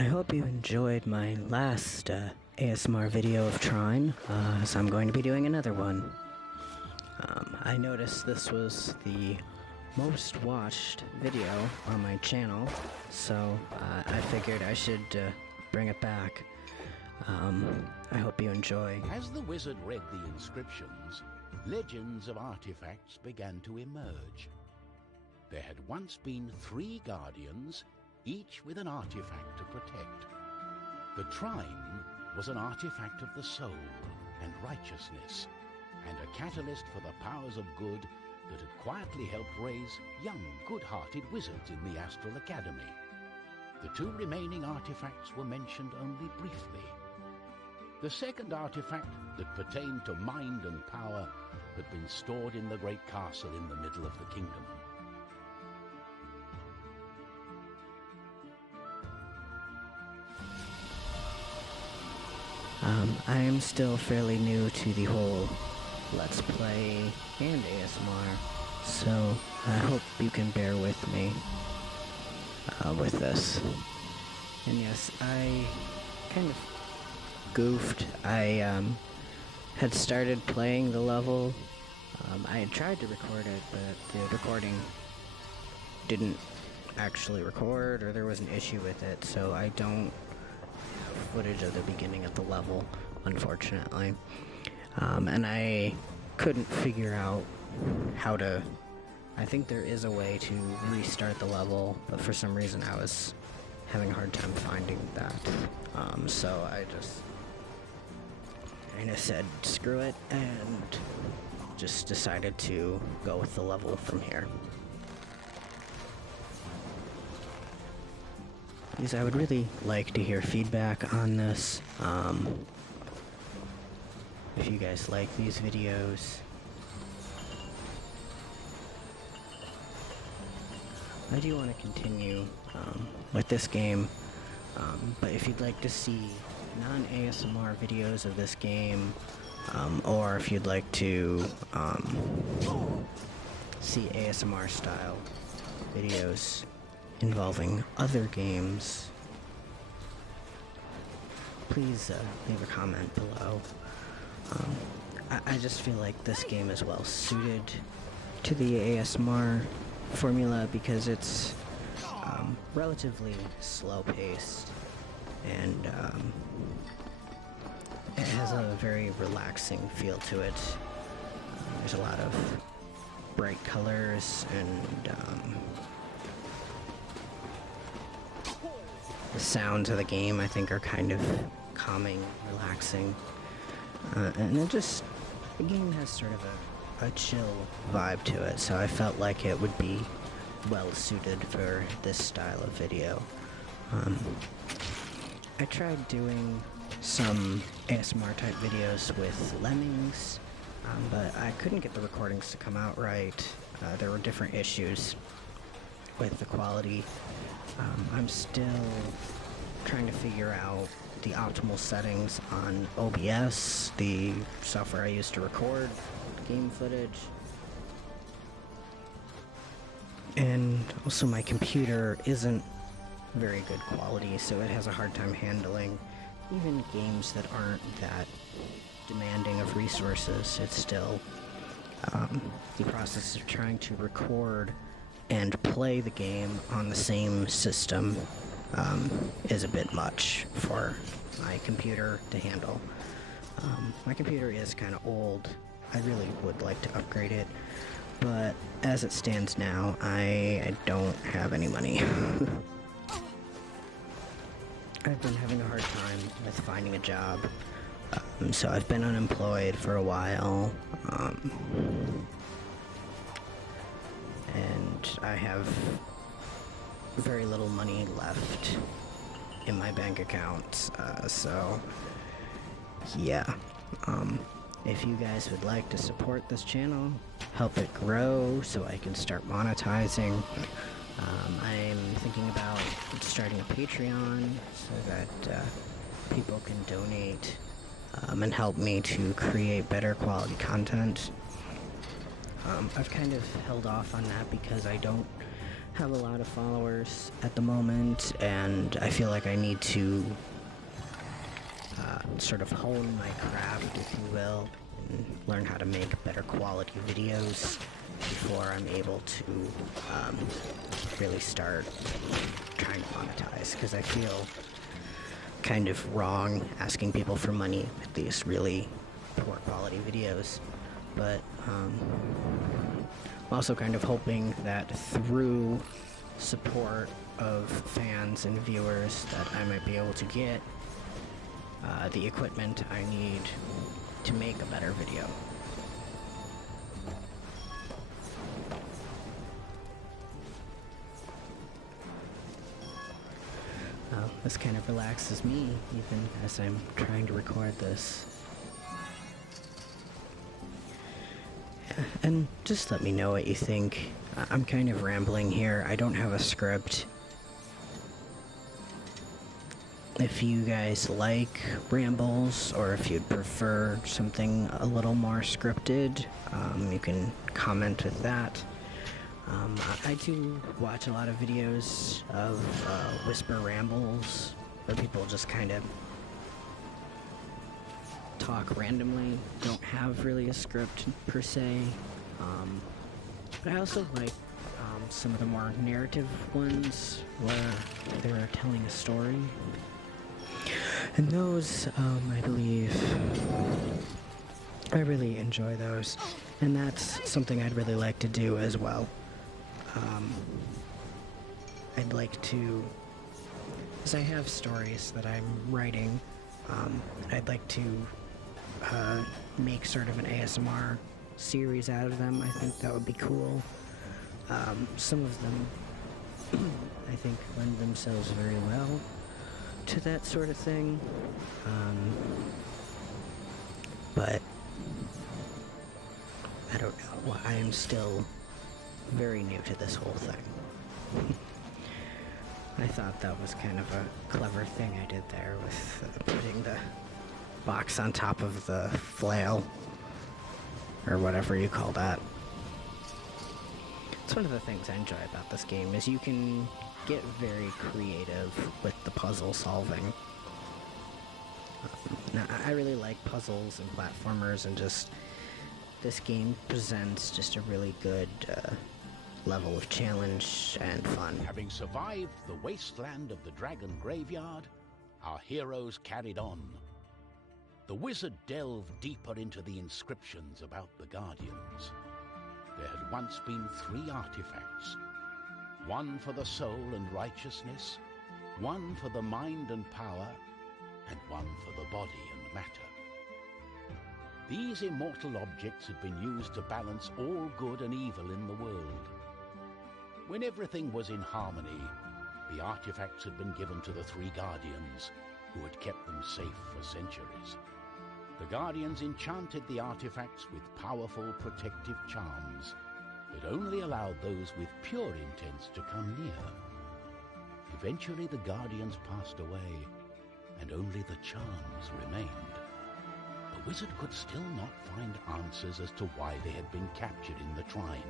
I hope you enjoyed my last ASMR video of Trine, so I'm going to be doing another one. I noticed this was the most watched video on my channel, so I figured I should bring it back. I hope you enjoy. As the wizard read the inscriptions, legends of artifacts began to emerge. There had once been 3 guardians, each with an artifact to protect. The Trine was an artifact of the soul and righteousness, and a catalyst for the powers of good that had quietly helped raise young, good-hearted wizards in the Astral Academy. The 2 remaining artifacts were mentioned only briefly. The second artifact, that pertained to mind and power, had been stored in the great castle in the middle of the kingdom. I am still fairly new to the whole Let's Play and ASMR, so I hope you can bear with me with this. And yes, I kind of goofed. I had started playing the level. I had tried to record it, but the recording didn't actually record, or there was an issue with it, so I don't footage of the beginning of the level, unfortunately. And I couldn't figure out how to... I think there is a way to restart the level, but for some reason I was having a hard time finding that. So I just kind of said, screw it, and just decided to go with the level from here. Because I would really like to hear feedback on this. If you guys like these videos. I do want to continue with this game, but if you'd like to see non-ASMR videos of this game, or if you'd like to see ASMR style videos involving other games, please leave a comment below. I just feel like this game is well suited to the ASMR formula because it's relatively slow-paced, and it has a very relaxing feel to it. There's a lot of bright colors, and the sounds of the game I think are kind of calming, relaxing, and the game has sort of a chill vibe to it, so I felt like it would be well suited for this style of video. I tried doing some ASMR type videos with lemmings, but I couldn't get the recordings to come out right. There were different issues with the quality. I'm still trying to figure out the optimal settings on OBS, the software I use to record game footage. And also my computer isn't very good quality, so it has a hard time handling even games that aren't that demanding of resources. It's still the process of trying to record and play the game on the same system is a bit much for my computer to handle. My computer is kind of old. I really would like to upgrade it, but as it stands now, I don't have any money. I've been having a hard time with finding a job, so I've been unemployed for a while, and I have very little money left in my bank account, so yeah. If you guys would like to support this channel, help it grow so I can start monetizing, I'm thinking about starting a Patreon so that people can donate and help me to create better quality content. I've kind of held off on that because I don't have a lot of followers at the moment, and I feel like I need to sort of hone my craft, if you will, and learn how to make better quality videos before I'm able to really start trying to monetize, because I feel kind of wrong asking people for money with these really poor quality videos. But I'm also kind of hoping that through support of fans and viewers that I might be able to get the equipment I need to make a better video. This kind of relaxes me, even as I'm trying to record this. Yeah, and just let me know what you think. I'm kind of rambling here. I don't have a script. If you guys like rambles, or if you'd prefer something a little more scripted, you can comment with that. I do watch a lot of videos of whisper rambles, where people just kind of talk randomly, don't have really a script per se. But I also like some of the more narrative ones, where they're telling a story. And those, I believe, I really enjoy those, and that's something I'd really like to do as well. I'd like to, because I have stories that I'm writing, I'd like to make sort of an ASMR series out of them. I think that would be cool. Some of them, I think, lend themselves very well to that sort of thing. But I don't know. I am still very new to this whole thing. I thought that was kind of a clever thing I did there with putting the box on top of the flail, or whatever you call that. It's one of the things I enjoy about this game, is you can get very creative with the puzzle solving. Now, I really like puzzles and platformers, and just this game presents just a really good level of challenge and fun. Having survived the wasteland of the Dragon Graveyard, our heroes carried on. The wizard delved deeper into the inscriptions about the Guardians. There had once been 3 artifacts. One for the soul and righteousness, one for the mind and power, and one for the body and matter. These immortal objects had been used to balance all good and evil in the world. When everything was in harmony, the artifacts had been given to the 3 Guardians, who had kept them safe for centuries. The Guardians enchanted the artifacts with powerful protective charms that only allowed those with pure intents to come near. Eventually the Guardians passed away, and only the charms remained. The wizard could still not find answers as to why they had been captured in the Trine,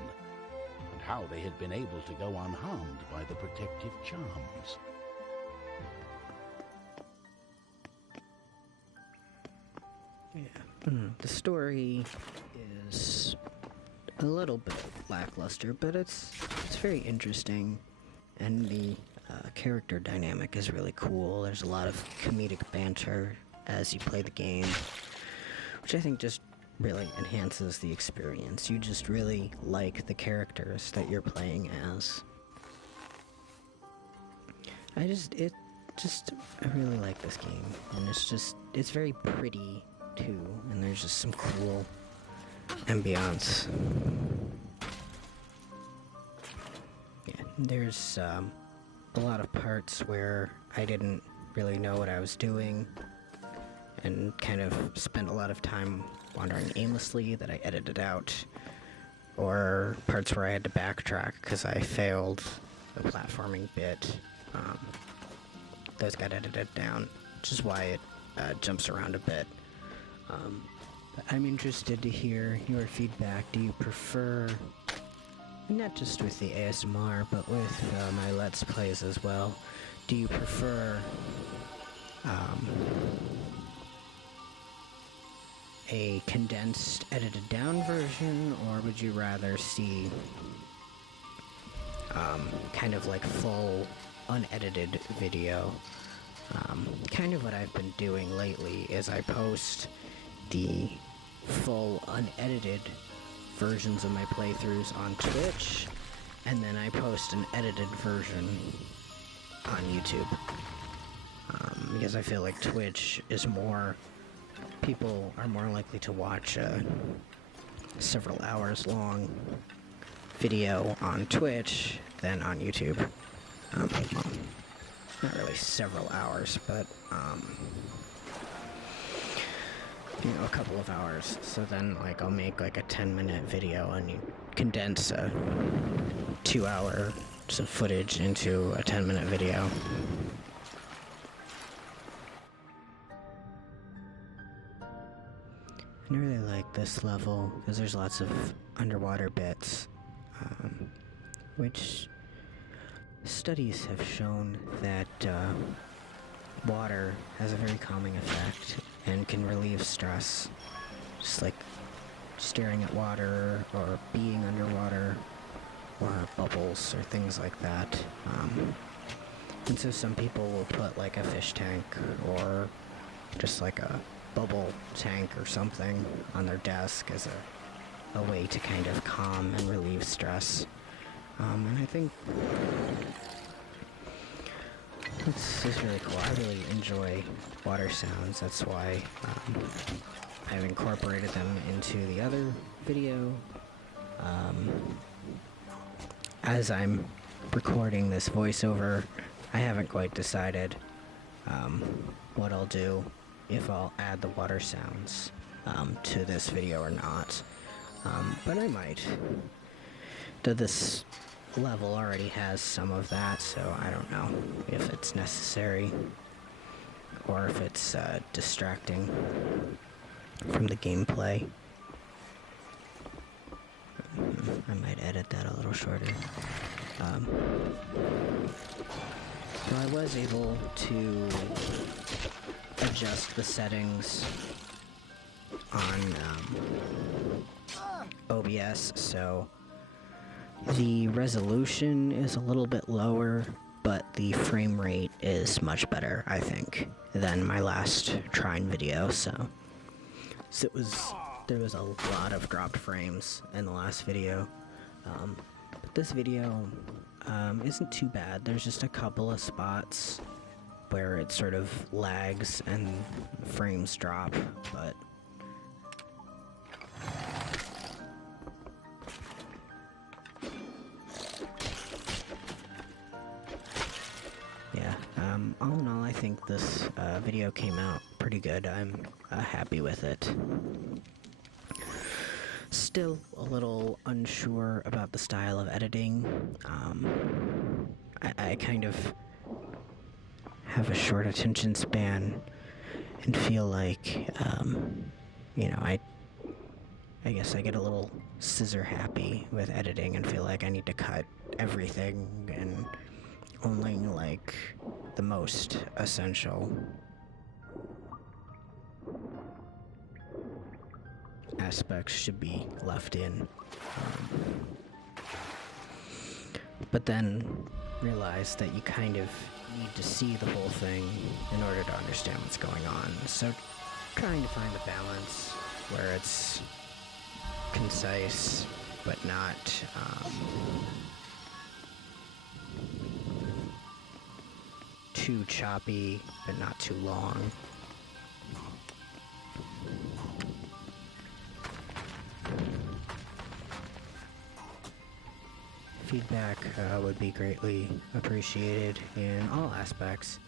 and how they had been able to go unharmed by the protective charms. Yeah. The story is a little bit lackluster, but it's very interesting, and the character dynamic is really cool. There's a lot of comedic banter as you play the game, which I think just really enhances the experience. You just really like the characters that you're playing as. I really like this game, and it's very pretty too, and there's just some cool ambiance. Yeah, there's a lot of parts where I didn't really know what I was doing, and kind of spent a lot of time wandering aimlessly that I edited out, or parts where I had to backtrack because I failed the platforming bit. Those got edited down, which is why it jumps around a bit. But I'm interested to hear your feedback. Do you prefer not just with the ASMR, but with my Let's Plays as well. Do you prefer a condensed, edited down version, or would you rather see kind of like full, unedited video? Kind of what I've been doing lately is I post the full, unedited versions of my playthroughs on Twitch, and then I post an edited version on YouTube. Because I feel like Twitch is more... people are more likely to watch a several hours long video on Twitch than on YouTube. Well, not really several hours, but, you know, a couple of hours. So then, like, I'll make, like, a 10-minute video and you condense 2 hours of footage into a 10-minute video. I really like this level because there's lots of underwater bits, which studies have shown that water has a very calming effect and can relieve stress. Just like staring at water or being underwater or bubbles or things like that. And so some people will put like a fish tank or just like a bubble tank or something on their desk as a way to kind of calm and relieve stress. And I think this is really cool. I really enjoy water sounds. That's why I've incorporated them into the other video. As I'm recording this voiceover, I haven't quite decided what I'll do, if I'll add the water sounds to this video or not. But I might. Though this level already has some of that, so I don't know if it's necessary or if it's distracting from the gameplay. I might edit that a little shorter. So I was able to adjust the settings on OBS, so the resolution is a little bit lower, but the frame rate is much better, I think, than my last Trine video, so there was a lot of dropped frames in the last video, but this video isn't too bad. There's just a couple of spots where it sort of lags and frames drop, but yeah, all in all, I think this video came out pretty good. I'm happy with it. Still a little unsure about the style of editing. I kind of have a short attention span and feel like, you know, I guess I get a little scissor happy with editing and feel like I need to cut everything and only like the most essential aspects should be left in. But then realize that you kind of need to see the whole thing in order to understand what's going on. So trying to find a balance where it's concise but not too choppy but not too long. Feedback would be greatly appreciated in all aspects,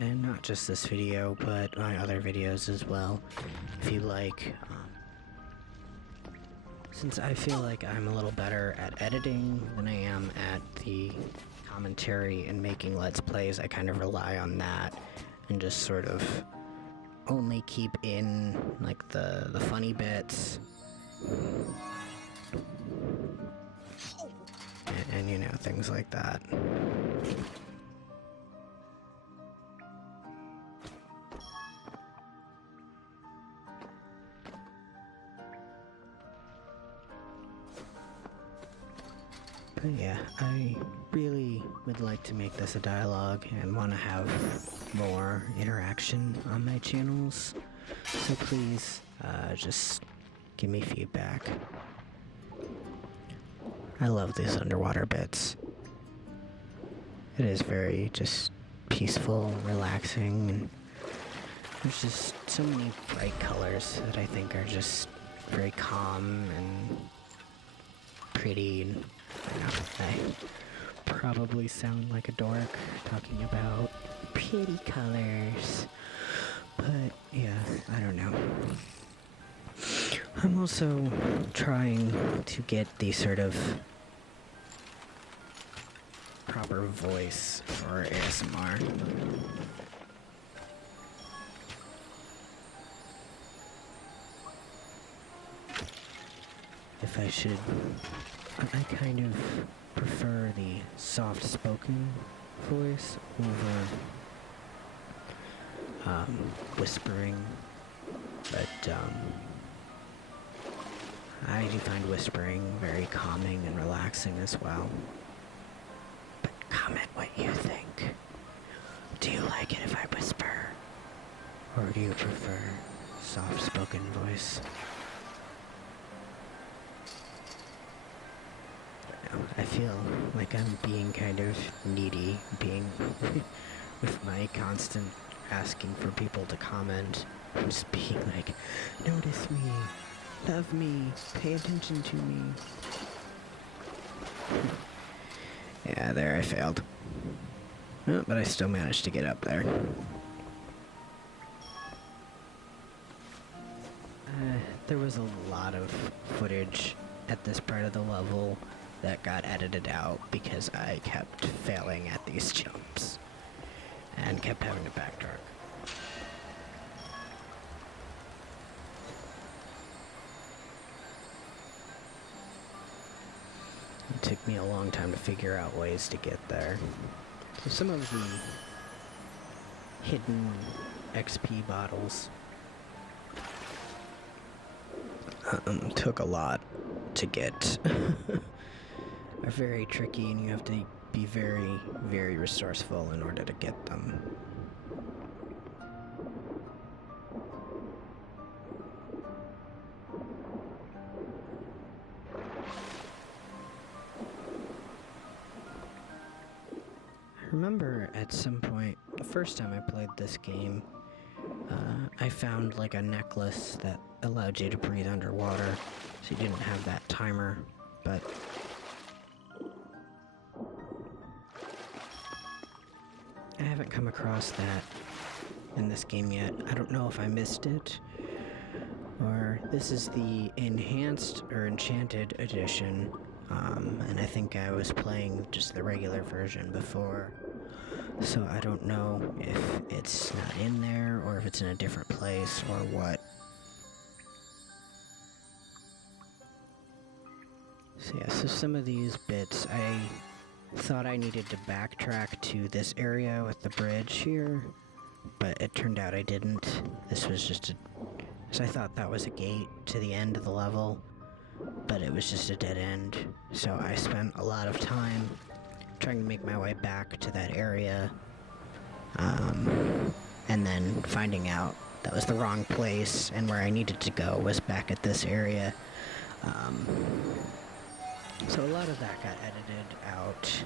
and not just this video, but my other videos as well, if you like. Since I feel like I'm a little better at editing than I am at the commentary and making Let's Plays, I kind of rely on that and just sort of only keep in like the funny bits. and you know, things like that. But yeah, I really would like to make this a dialogue and want to have more interaction on my channels. So please, just give me feedback. I love these underwater bits. It is very just peaceful, relaxing, and there's just so many bright colors that I think are just very calm and pretty. And I probably sound like a dork talking about pretty colors, but yeah, I don't know. I'm also trying to get the sort of proper voice for ASMR. If I should, I kind of prefer the soft-spoken voice over whispering, but I do find whispering very calming and relaxing as well. But comment what you think. Do you like it if I whisper? Or do you prefer soft-spoken voice? I feel like I'm being kind of needy, being with my constant asking for people to comment. I'm just being like, notice me, love me, pay attention to me. Yeah, there I failed. Oh, but I still managed to get up there. There was a lot of footage at this part of the level that got edited out because I kept failing at these jumps and kept having to backtrack. It took me a long time to figure out ways to get there. So some of the hidden XP bottles took a lot to get. Are very tricky, and you have to be very, very resourceful in order to get them. I remember at some point, the first time I played this game, I found like a necklace that allowed you to breathe underwater, so you didn't have that timer, but I haven't come across that in this game yet. I don't know if I missed it, or this is the enhanced or enchanted edition, and I think I was playing just the regular version before, so I don't know if it's not in there, or if it's in a different place, or what. So yeah, so some of these bits, I thought I needed to backtrack to this area with the bridge here, but it turned out I didn't. This was just so I thought that was a gate to the end of the level, but it was just a dead end. So I spent a lot of time trying to make my way back to that area, and then finding out that was the wrong place, and where I needed to go was back at this area. So a lot of that got edited out,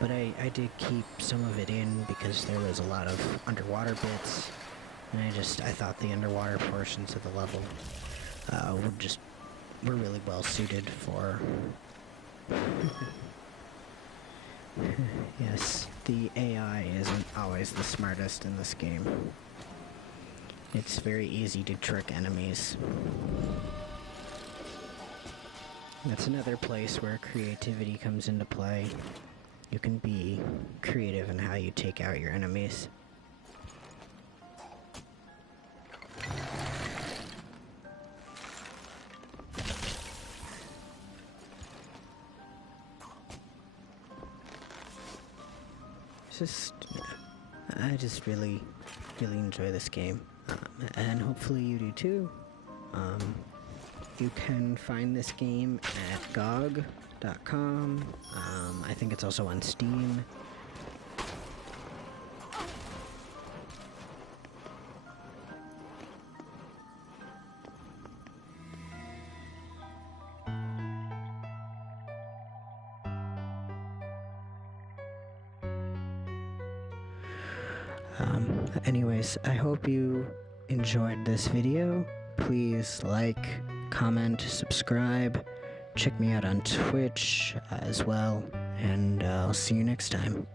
but I did keep some of it in because there was a lot of underwater bits, and I thought the underwater portions of the level were really well suited for. Yes, the AI isn't always the smartest in this game. It's very easy to trick enemies. That's another place where creativity comes into play. You can be creative in how you take out your enemies. I just really enjoy this game, and hopefully you do too. You can find this game at GOG.com. I think it's also on Steam. Anyways, I hope you enjoyed this video. Please like, comment, subscribe, check me out on Twitch as well, and I'll see you next time.